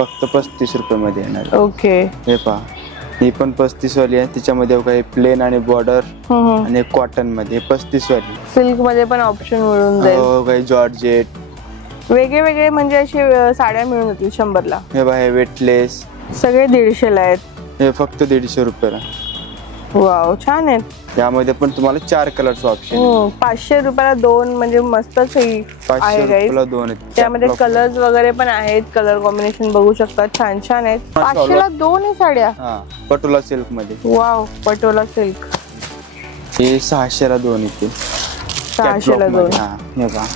फक्त 35 रुपये मध्ये येणार. ओके. हे पहा, ही पण 35 वाली आहे. तिच्यामध्ये काही प्लेन आणि बॉर्डर आणि कॉटन मध्ये 35 वाली. सिल्क मध्ये पण ऑप्शन मिळून जाईल. काही जॉर्जेट वेगळे वेगळे म्हणजे असे साड्या मिळून जातील 100 ला. हे बघा, हे वेटलेस सगळे 150 ला आहेत. हे फक्त 150 रुपयाला. वाव, छान आहेत. यामध्ये पण तुम्हाला 4 कलरचा ऑप्शन. 500 रुपयाला 2 म्हणजे मस्तच आहे. 500 रुपयाला 2 आहेत. त्यामध्ये कलर्स वगैरे पण आहेत. कलर कॉम्बिनेशन बघू शकता, छान छान आहेत. 500 ला 2 आहे साड्या. पटोला सिल्क मध्ये. Wow, Patola silk. हे 600 ला 2 येते. 600 ला 2. हे पहा,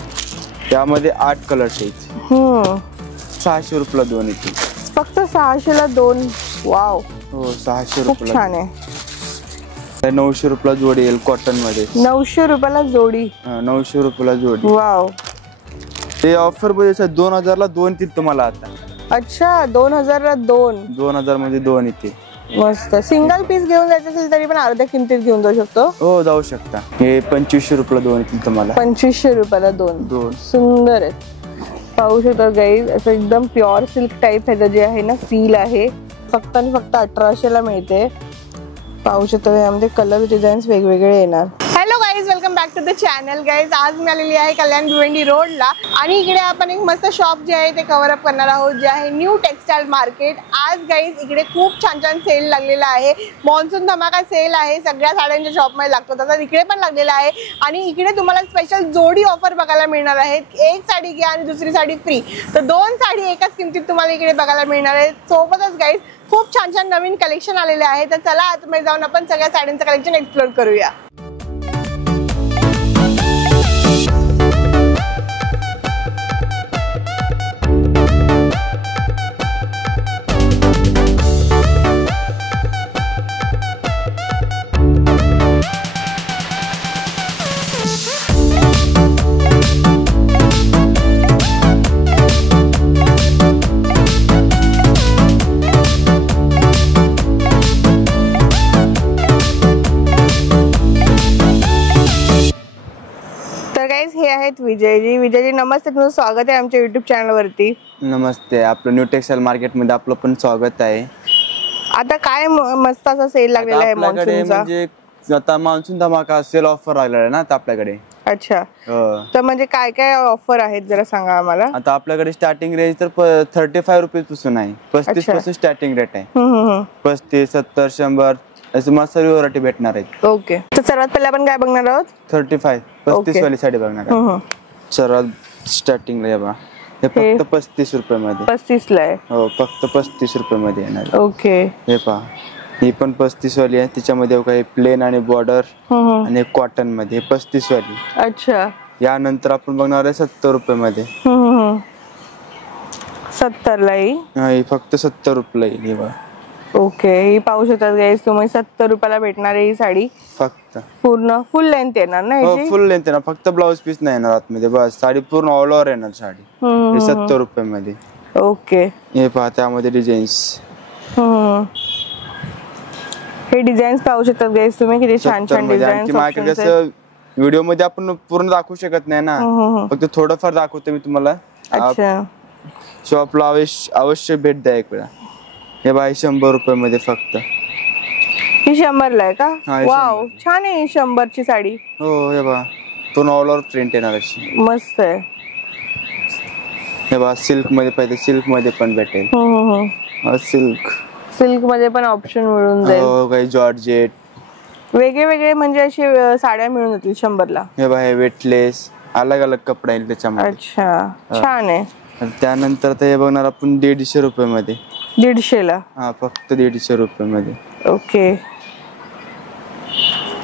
त्यामध्ये 8 कलर्स आहेत. 600 रुपयाला 2 येते. फक्त 600 ला 2. वाव. हो, 600 रुपयाला. छान आहे. 900 रुपयाला जोडी येईल कॉटन मध्ये. 900 रुपयाला जोडी. 900 रुपयाला जोडी. वाव. ते ऑफर मध्ये 2000 ला 2 येतील तुम्हाला आता. अच्छा, 2000 ला 2. 2000 मध्ये 2 येते. मस्त. सिंगल पीस घेऊन जायचं असेल तरी पण अर्ध्या किमतीत घेऊन जाऊ शकतो. हो, जाऊ शकता. हे 2500 रुपयाला 2 येतील तुम्हाला. 2500 रुपयाला 2. सुंदर आहेत. पाहू शकता गाईज, असं एकदम प्युअर सिल्क टाइप आहे जे आहे ना, फील आहे. फक्त आणि फक्त 1800 ला मिळते. पाहू शकता यामध्ये कलर डिझाईन्स वेगवेगळे येणार. Hello guys, welcome back to the channel. Guys, आज मी आलेली आहे कल्याण भिवंडी रोडला आणि इकडे आपण एक मस्त शॉप जे आहे ते कव्हर अप करणार आहोत, जे आहे न्यू टेक्सटाईल मार्केट. आज गाईज इकडे खूप छान छान सेल लागलेला आहे. मॉन्सून धमाका सेल आहे, सगळ्या साड्यांच्या शॉपमध्ये लागतो तसंच इकडे पण लागलेला आहे. आणि इकडे तुम्हाला स्पेशल जोडी ऑफर बघायला मिळणार आहेत. एक साडी घ्या आणि दुसरी साडी फ्री. तर 2 साडी एकाच किमतीत तुम्हाला इकडे बघायला मिळणार आहेत. सोबतच गाईज खूप छान छान नवीन कलेक्शन आलेले आहे. तर चला आतमध्ये जाऊन आपण सगळ्या साड्यांचं कलेक्शन एक्सप्लोर करूया. हे आहेत विजयजी. विजयजी नमस्ते, तुमचं स्वागत आहे आमच्या YouTube चॅनल वरती. नमस्ते. आपलं न्यू टेक्सटाईल मार्केट मध्ये आपलं पण स्वागत आहे. आता काय मस्त असा सेल लागलेला आहे मॉन्सूनचा. म्हणजे आता मान्सून धमाका सेल ऑफर आलेला आहे ना आता आपल्याकडे. अच्छा, तर म्हणजे काय काय ऑफर आहेत जरा सांगा आम्हाला. आता आपल्याकडे स्टार्टिंग रेंज तर 35 रुपये पासून आहे. 35 पासून स्टार्टिंग रेट आहे. 35, 70, 100 असं मला सर्व व्हरायटी भेटणार आहेत. ओके, तर सर्वात पहिले आपण काय बघणार आहोत? 35 वाली साडी बघणार आहोत. सर्वात स्टार्टिंगला हे बघा, हे फक्त 35 रुपये मध्ये. 35 ला आहे. हो, फक्त 35 रुपये मध्ये येणार. ओके. हे पहा, ही पण 35 वाली आहे. तिच्यामध्ये काही प्लेन आणि बॉर्डर आणि कॉटन मध्ये 35 वाली. अच्छा. यानंतर आपण बघणार आहे 70 रुपये मध्ये. 70 ला ही फक्त 70 रुपये येईल. हे बघा. ओके, ही पाहू शकतात गाईस तुम्ही, 70 रुपयाला भेटणार आहे ही साडी. फक्त पूर्ण फुल लेंथ येणार ना? हो, फुल लेंथ येणार. फक्त ब्लाउज पीस नाही येणार आतमध्ये, बस साडी पूर्ण ऑल ओव्हर येणार साडी. हे 70 रुपये मध्ये. ओके. हे पहा, त्यामध्ये डिझाईन्स. हे डिझाईन्स पाहू शकतात गाईस तुम्ही, किती छान छान डिझाईन्स. मार्केट जसं व्हिडिओ मध्ये आपण पूर्ण दाखवू शकत नाही ना, फक्त थोडंफार दाखवतो मी तुम्हाला. अच्छा. शॉपला अवश्य भेट द्या एक वेळा. हे बाई 100 रुपये मध्ये फक्त. ही 100 ला आहे का? वाव, छान आहे ही 100 ची साडी. हो, हे बघा, पूर्ण ऑल ओव्हर प्रिंट येणार अशी. मस्त आहे. हे बघा, सिल्क मध्ये पाहिजे, सिल्क मध्ये पण भेटेल. सिल्क मध्ये पण ऑप्शन मिळून जाईल. हो, काही जॉर्जेट वेगळे वेगळे म्हणजे असे साड्या मिळून जातील 100 ला. हे बघा, हे वेटलेस अलग अलग कपडा येईल त्याच्यामध्ये. अच्छा, छान आहे. त्यानंतर तर हे बघणार आपण 150 रुपये मध्ये. 150 ला? हा, फक्त 150 रुपये मध्ये. ओके.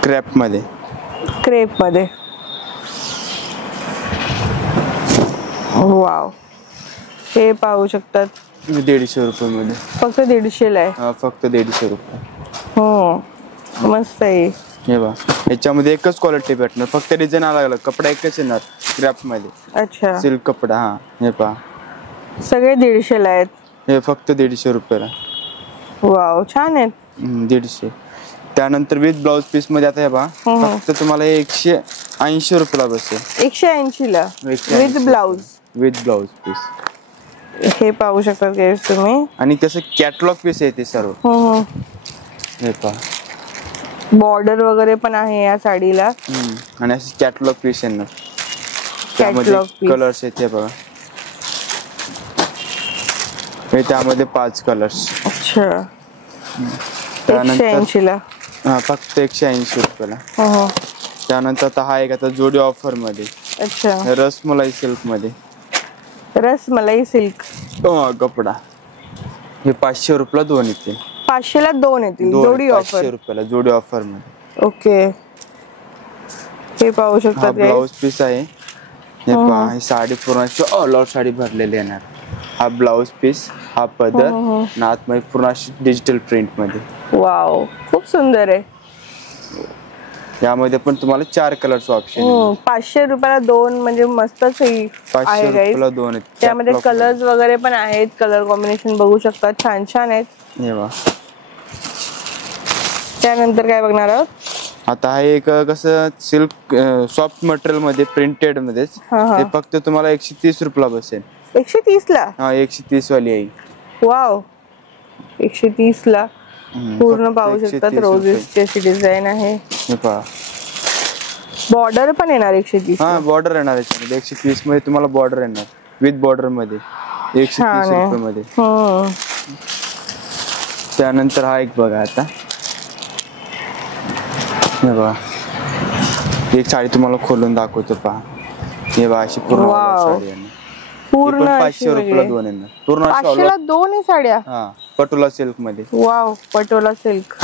क्रेप मध्ये. क्रेप मध्ये. वाव, हे पाहू शकतात 150 रुपये मध्ये. फक्त 150 ला आहे. हा, फक्त 150 रुपये. हो, मस्त आहे. हे बघा, याच्यामध्ये एकच क्वालिटी भेटणार, फक्त डिझाईन अलग अलग, कपडा एकच येणार क्रेप मध्ये. अच्छा. सिल्क कपडा. हा, हे पहा, सगळे 150 ला आहेत. हे फक्त 150 रुपयाला. वाव, छान आहेत. 150. त्यानंतर विथ ब्लाउज पीस मध्ये आता हे पहा, फक्त तुम्हाला 180 रुपयाला बसेल. 180 ला with blouse. With blouse piece. हे पाहू शकता गाईज तुम्ही. आणि कसं कॅटलॉग पीस आहे ते सर्व. हे पहा बॉर्डर वगैरे पण आहे या साडीला. आणि असे कॅटलॉग पीस आहे ना, त्यामध्ये कलर्स आहेत. हे बघा, हे त्यामध्ये 5 कलर्स. अच्छा, त्यानंतर 180 ला. हा, फक्त 180 रुपयाला. त्यानंतर आता हा एक आता जोडी ऑफर मध्ये. अच्छा, रसमलाई सिल्क मध्ये. रसमलाई सिल्क कपडा. हे 500 रुपयाला 2 येतील. 500 ला 2 येतील. जोडी ऑफर. 500 रुपयाला जोडी ऑफर मध्ये. ओके, हे पाहू शकता. ब्लाउज पीस आहे. हे पहा, ही साडी पूर्ण ऑल ओव्हर साडी भरलेली येणार. हा ब्लाउज पीस, हा पदर, आतमध्ये पूर्ण डिजिटल प्रिंट मध्ये. वाव, खूप सुंदर आहे. यामध्ये पण तुम्हाला 4 कलर्स ऑप्शन. 500 रुपयाला 2 म्हणजे मस्तच आहे. 500 रुपयाला 2 आहेत. त्यामध्ये कलर्स वगैरे पण आहेत. कलर कॉम्बिनेशन बघू शकता, छान छान आहेत. हे बघा. त्यानंतर काय बघणार आहोत? आता हा एक कसं सिल्क सॉफ्ट मटेरियल मध्ये प्रिंटेड मध्येच. हे फक्त तुम्हाला 130 रुपयाला बसेल. 130 ला? हा, 130 वाली आहे. वाव, 130 ला. पूर्ण पाहू शकतात रोजेसची अशी डिझाईन आहे. हे पहा, बॉर्डर पण येणार 130. हा, बॉर्डर येणार याच्यामध्ये. 130 मध्ये तुम्हाला बॉर्डर येणार विथ बॉर्डर मध्ये 130 रुपये मध्ये. त्यानंतर हा एक बघा. आता हे बघा, एक साडी तुम्हाला खोलून दाखवतो. पहा, हे बघा, अशी पूर्ण साडी आहे. पूर्ण 500 रुपयाला 2 येणार. पूर्ण 500 ला 2 आहे साड्या. हा, पटोला सिल्क मध्ये. Wow, Patola silk.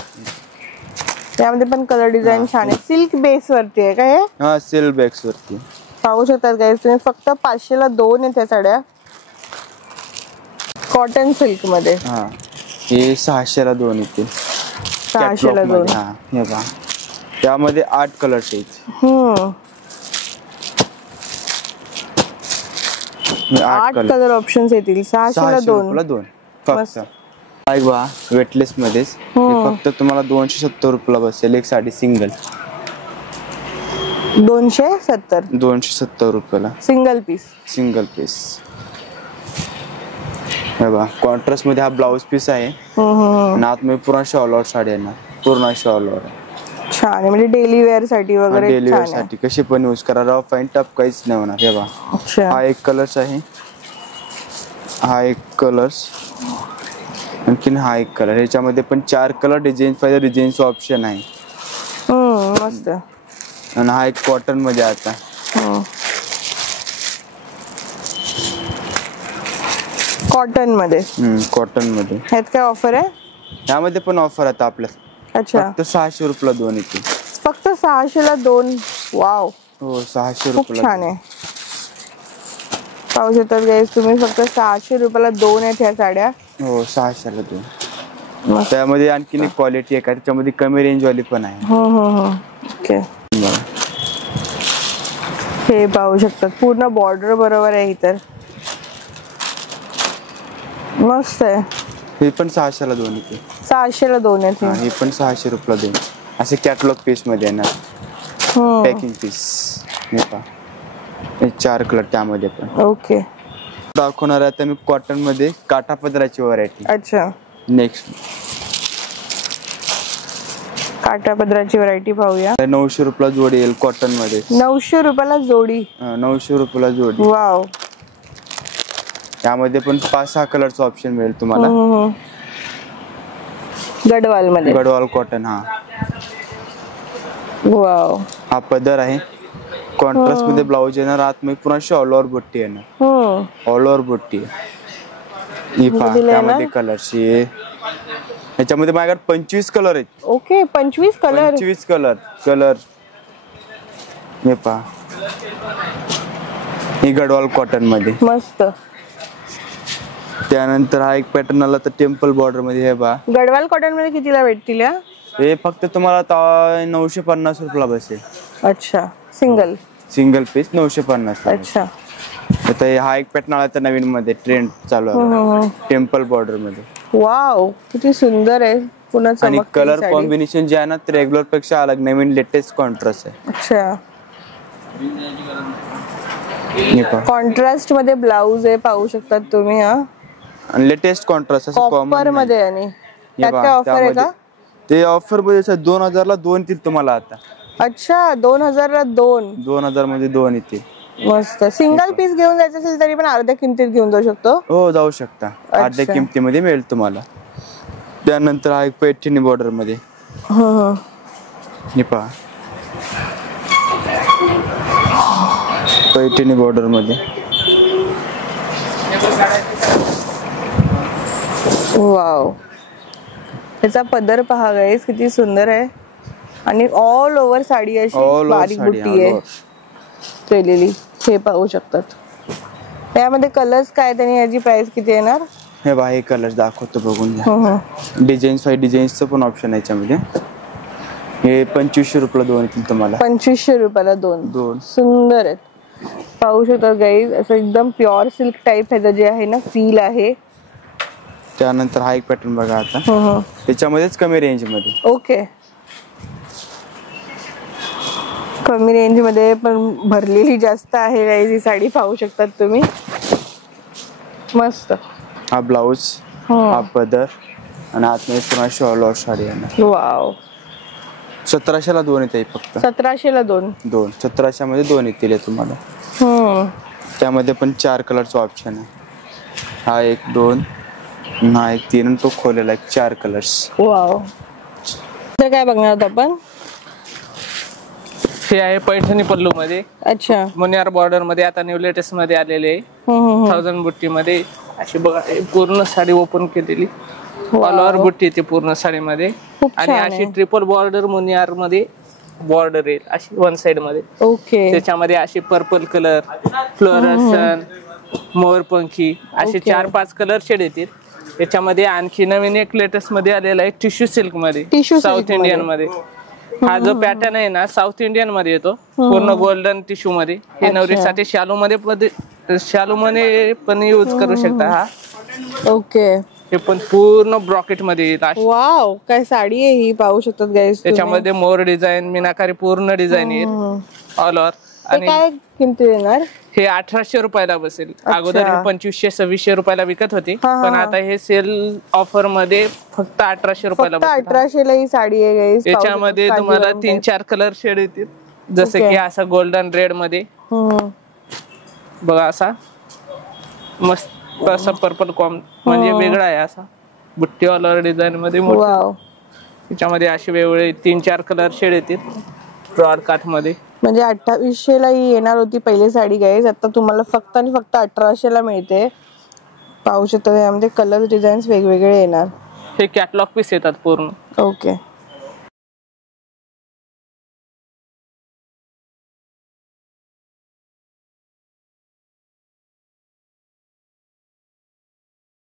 त्यामध्ये पण कलर डिझाईन छान आहे. सिल्क बेस वरती आहे काय? हा, सिल्क बेस वरती. पाहू शकतात गाईज तुम्ही. फक्त 500 ला 2 आहेत त्या साड्या, कॉटन सिल्क मध्ये. हा, हे 600 ला 2 येते. 600 ला 2. हा, हे पहा, त्यामध्ये 8 कलर्स आहेत. 8 कलर ऑप्शन्स येतील. 600 ला 2 फक्त. वेटलेस मध्येच फक्त तुम्हाला 270 रुपयाला बसेल एक साडी सिंगल. 270 रुपयाला सिंगल पीस. Single piece. हे बघा, कॉन्ट्रास्ट मध्ये हा ब्लाउज पीस आहे. आतमध्ये पूर्ण शॉल और साडी आहे ना, पूर्ण शॉल और. छान आहे, म्हणजे डेली वेअर साठी वगैरे. डेली वेअर साठी कशी पण यूज करा. रफ अँड टफ काहीच नाही होणार. हे बघा, हा एक कलर्स आहे. हा एक कलर्स, आणखीन हा एक कलर. ह्याच्यामध्ये पण 4 कलर डिझाईन्स ऑप्शन आहे. मस्त. आणि हा एक कॉटन मध्ये आता. कॉटन मध्ये. कॉटन मध्ये ह्यात काय ऑफर आहे? यामध्ये पण ऑफर आता आपल्या. अच्छा, फक्त 600 रुपयाला 2 येते. फक्त 600 ला 2. वाव, हो, 600 खूप रुपयाला. छान आहे. पाहू शकतात गाईज तुम्ही. फक्त 600 रुपयाला 2 आहेत ह्या साड्या. हो, 600 ला 2. त्यामध्ये आणखीन एक क्वालिटी आहे का, त्याच्यामध्ये कमी रेंज वाली पण आहे. ओके. हे पाहू शकतात, पूर्ण बॉर्डर बरोबर आहे इतर. मस्त आहे. हे पण 600 ला 2 येते. 600 ला 2 आहेत. हे पण 600 रुपयाला 2. असे कॅटलॉग पीस मध्ये येणार. Packing piece. हे पहा, हे 4 कलर त्यामध्ये पण. ओके. दाखवणार आहे आता मी कॉटन मध्ये काठा पदराची व्हरायटी. अच्छा, नेक्स्ट काठा पदराची व्हरायटी पाहूया. 900 रुपयाला जोडी येईल कॉटन मध्ये. 900 रुपयाला जोडी. 900 रुपयाला जोडी. वाव. त्यामध्ये पण 5-6 कलरचा ऑप्शन मिळेल तुम्हाला. गडवाल मध्ये. गडवाल कॉटन. हा, वाव. हा पदर आहे. कॉन्ट्रास्ट मध्ये ब्लाउज येणार. आतमध्ये पुन्हा ऑल ओव्हर बुट्टी येणार. ऑल ओव्हर बुट्टी. ही पहा, त्यामध्ये कलर्स. याच्यामध्ये माझ्याकडे 25 कलर आहेत. Okay, 25 colour. 25 कलर. हे पहा, ही गडवाल कॉटन मध्ये. मस्त. त्यानंतर हा एक पॅटर्न आला तर टेम्पल बॉर्डर मध्ये. हे पहा, गडवाल कॉटन मध्ये कितीला भेटतील? हे फक्त तुम्हाला 950 रुपयाला बसेल. अच्छा, सिंगल पीस 950. अच्छा. आता हा एक पॅटर्न आला तर नवीन मध्ये ट्रेंड चालू आहे टेम्पल बॉर्डर मध्ये. वाव, किती सुंदर आहे. पुन्हा आणि कलर कॉम्बिनेशन जे आहे ना ते रेग्युलर पेक्षा अलग नवीन लेटेस्ट कॉन्ट्रास्ट आहे. अच्छा, हे पहा कॉन्ट्रास्ट मध्ये ब्लाऊज आहे, पाहू शकतात तुम्ही. हा आणि लेटेस्ट कॉन्ट्रास्ट असं कॉपर कॉमन मध्ये. आणि त्यात काय ऑफर आहे का? ते ऑफर मध्ये 2000 ला 2 येतील तुम्हाला आता. अच्छा 2000 ला 2. 2000 मध्ये 2 येतील. मस्त. सिंगल पीस घेऊन जायचं असेल तरी पण अर्ध्या किमतीत घेऊन जाऊ शकतो. हो जाऊ शकता, अर्ध्या किमतीमध्ये मिळेल तुम्हाला. त्यानंतर हा एक पैठणी बॉर्डर मध्ये. हे पहा पैठणी बॉर्डर मध्ये. वाव, त्याचा पदर पहा गाईस किती सुंदर आहे. आणि ऑल ओव्हर साडी अशी बारीक बुट्टी आहे केलेली, हे पाहू शकतात. त्यामध्ये कलर्स काय, त्याने याची प्राइस किती येणार? हे बघा हे कलर्स दाखवतो बघून घ्या. डिझाईन्स आहे, डिझाईन्सचं पण ऑप्शन आहे याच्यामध्ये. हे 2500 रुपयाला 2 येतील तुम्हाला. 2500 रुपयाला 2. सुंदर आहेत, पाहू शकता गाईज. असं एकदम प्युअर सिल्क टाइप ह्याचं जे आहे ना फील आहे. त्यानंतर हा एक पॅटर्न बघा आता, त्याच्यामध्येच कमी रेंज मध्ये. ओके, कमी रेंज मध्ये पण भरलेली जास्त आहे गाईज ही साडी, पाहू शकतात तुम्ही. मस्त. हा ब्लाऊज, हा पदर आणि आतमध्ये पूर्ण शॉल साडी आहे. वाव, 1700 ला 2 येते फक्त. 1700 ला 2. 1700 मध्ये 2 येतील तुम्हाला. त्यामध्ये पण 4 कलरचा ऑप्शन आहे. हा 1 2 हा 1 3 तो खोलेला एक 4 कलर्स. वाव. तर काय बघणार आहोत आपण? हे आहे पैठणी पल्लू मध्ये. अच्छा, मुनियार बॉर्डर मध्ये आता न्यू लेटेस्ट मध्ये आलेले आहे. 1000 बुट्टी मध्ये अशी बघा, पूर्ण साडी ओपन केलेली ऑल ओव्हर बुट्टी येते पूर्ण साडीमध्ये. आणि अशी ट्रिपल बॉर्डर मुनियार मध्ये बॉर्डर आहे अशी वन साइड मध्ये. ओके, त्याच्यामध्ये अशी पर्पल कलर, फ्लोरसन, मोरपंखी असे 4-5 कलर शेड येतील. त्याच्यामध्ये आणखी नवीन एक लेटेस्ट मध्ये आलेला आहे टिश्यू सिल्क मध्ये, साऊथ इंडियन मध्ये. हा जो पॅटर्न आहे ना साऊथ इंडियन मध्ये येतो, पूर्ण गोल्डन टिश्यू मध्ये. हे नवरीसाठी शालू मध्ये पण यूज करू शकता हा. ओके, हे पण पूर्ण ब्रॉकेट मध्ये येत. वाव, काय साडी आहे ही, पाहू शकतात गाईस. त्याच्यामध्ये मोर डिझाईन, मीनाकारी पूर्ण डिझाईन येईल ऑल ओव्हर. आणि काय किमती देणार? हे 1800 रुपयाला बसेल. अगोदर 2500-2600 रुपयाला विकत होती, पण आता हे सेल ऑफर मध्ये फक्त 1800 रुपयाला. 1800 ला ही साडी आहे गाईस. याच्यामध्ये तुम्हाला 3-4 कलर शेड येतील, जसं की असा गोल्डन रेड मध्ये बघा, असा मस्त असा पर्पल कॉम म्हणजे वेगळा आहे असा बुट्टी ऑल ओव्हर डिझाईन मध्ये. त्याच्यामध्ये असे वेगवेगळे 3-4 कलर शेड येतील ब्रॉड काठ मध्ये. म्हणजे 2800 ला ही येणार होती पहिली साडी गाईज, आता तुम्हाला फक्त आणि फक्त 1800 ला मिळते. पाहू शकता यामध्ये कलर डिझाईन्स वेगवेगळे येणार. हे कॅटलॉग पीस येतात पूर्ण. ओके.